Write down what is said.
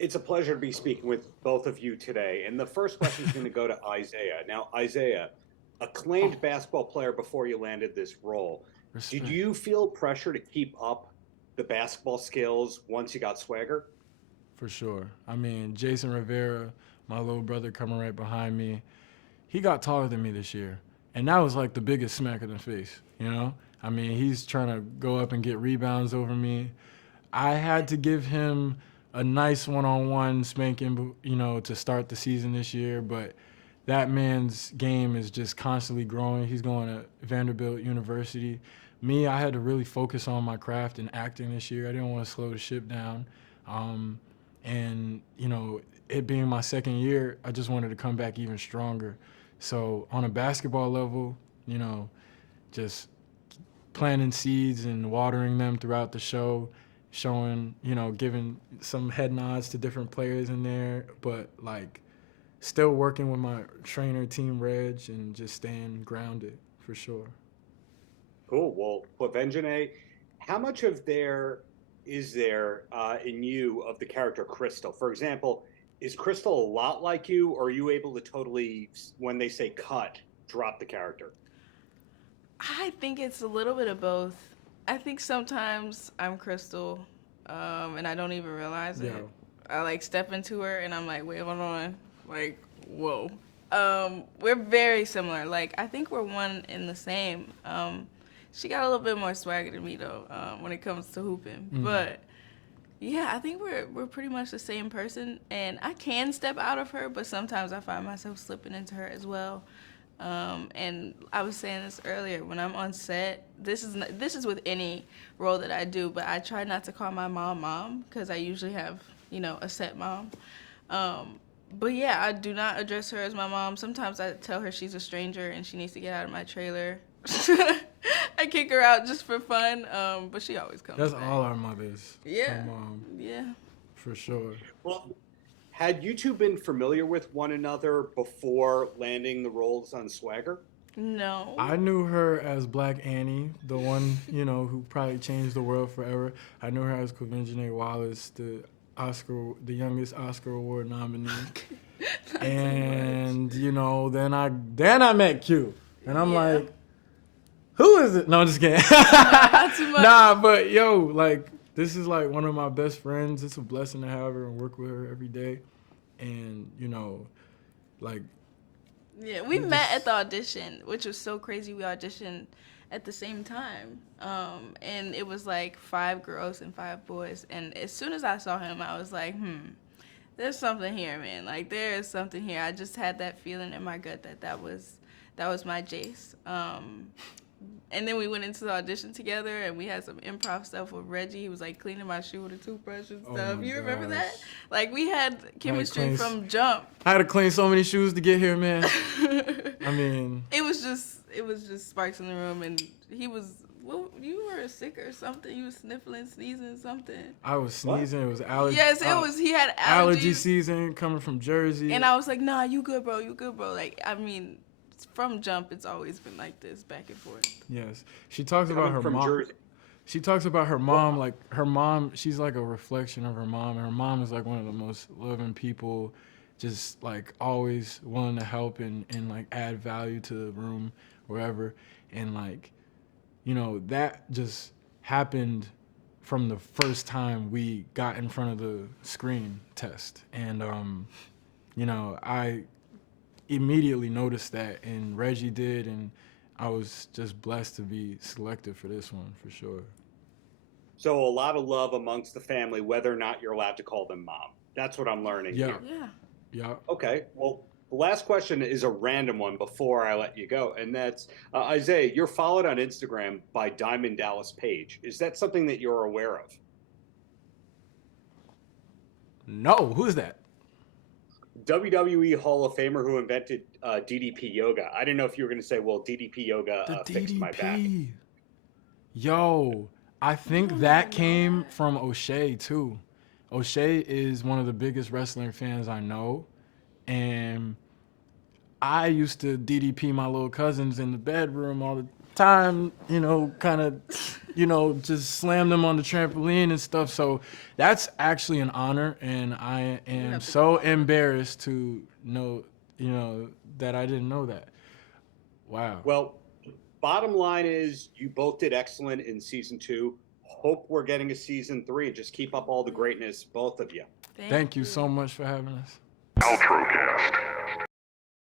It's a pleasure to be speaking with both of you today. And the first question is going to go to Isaiah. Now, Isaiah, acclaimed basketball player before you landed this role. Did Respect. you feel pressure to keep up the basketball skills once you got swagger? For sure. I mean, Jason Rivera, my little brother coming right behind me, he got taller than me this year. And that was like the biggest smack in the face, you know? I mean, he's trying to go up and get rebounds over me. I had to give him a nice one-on-one spanking, to start the season this year, but that man's game is just constantly growing. He's going to Vanderbilt University. Me, I had to really focus on my craft and acting this year. I didn't want to slow the ship down. Um, and, it being my second year, I just wanted to come back even stronger. So on a basketball level, just planting seeds and watering them throughout the show, showing, giving some head nods to different players in there, but like still working with my trainer, Team Reg, and just staying grounded for sure. Cool. Well, Quvenzhane, how much of there is there in you of the character Crystal? For example, is Crystal a lot like you, or are you able to totally, when they say cut, drop the character? I think it's a little bit of both. I think sometimes I'm Crystal, and I don't even realize Yeah. it. I like step into her, and I'm like, wait, hold on, like, whoa. We're very similar. Like, I think we're one in the same. She got a little bit more swagger than me though, when it comes to hooping. But yeah, I think we're pretty much the same person, and I can step out of her, but sometimes I find myself slipping into her as well. And I was saying this earlier, when I'm on set, this is with any role that I do, but I try not to call my mom because I usually have, a set mom. But yeah, I do not address her as my mom. Sometimes I tell her she's a stranger and she needs to get out of my trailer. I kick her out just for fun, but she always comes That's back. all our mothers. Yeah, Our mom, yeah. for sure. Well, had you two been familiar with one another before landing the roles on Swagger? No. I knew her as Black Annie, the one, who probably changed the world forever. I knew her as Quvenzhane Wallis, the youngest Oscar award nominee. Not too And, then I met Q. And I'm Yeah. like, who is it? No, I'm just kidding. Not too much. Nah, but this is like one of my best friends. It's a blessing to have her and work with her every day. And, like, Yeah, we met at the audition, which was so crazy. We auditioned at the same time. And it was like 5 girls and 5 boys. And as soon as I saw him, I was like, there's something here, man. Like, there is something here. I just had that feeling in my gut that was my Jace. And then we went into the audition together, and we had some improv stuff with Reggie. He was like cleaning my shoe with a toothbrush and Oh stuff. my You remember gosh. that? Like, we had chemistry clean- from jump. I had to clean so many shoes to get here, man. I mean, It was just sparks in the room, and he was. Well, you were sick or something. You was sniffling, sneezing, something. I was sneezing. It was allergy. Yes, it was. He had allergy allergies. season coming from Jersey. And I was like, nah, you good, bro. You good, bro. Like, I mean, from jump, it's always been like this, back and forth. Yes, she talks about Coming her from mom. Jersey. She talks about her mom, like her mom. She's like a reflection of her mom, and her mom is like one of the most loving people, just like always willing to help and like add value to the room, wherever, and like, that just happened from the first time we got in front of the screen test, and I immediately noticed that, and Reggie did, and I was just blessed to be selected for this one for sure. So a lot of love amongst the family, whether or not you're allowed to call them mom. That's what I'm learning Yeah. here. Yeah. Yeah. Okay. Well, the last question is a random one before I let you go, and that's Isaiah. You're followed on Instagram by Diamond Dallas Page. Is that something that you're aware of? No, who's that? WWE Hall of Famer who invented DDP yoga. I didn't know if you were going to say, well, DDP yoga The fixed my back. DDP. Yo, I think that came from O'Shea too. O'Shea is one of the biggest wrestling fans I know, and I used to DDP my little cousins in the bedroom all the time, kind of just slam them on the trampoline and stuff. So that's actually an honor, and I am so embarrassed to know, that I didn't know that. Wow. Well, bottom line is you both did excellent in season 2. Hope we're getting a season 3, and just keep up all the greatness, both of you. Thank you so much for having us. Paltrocast.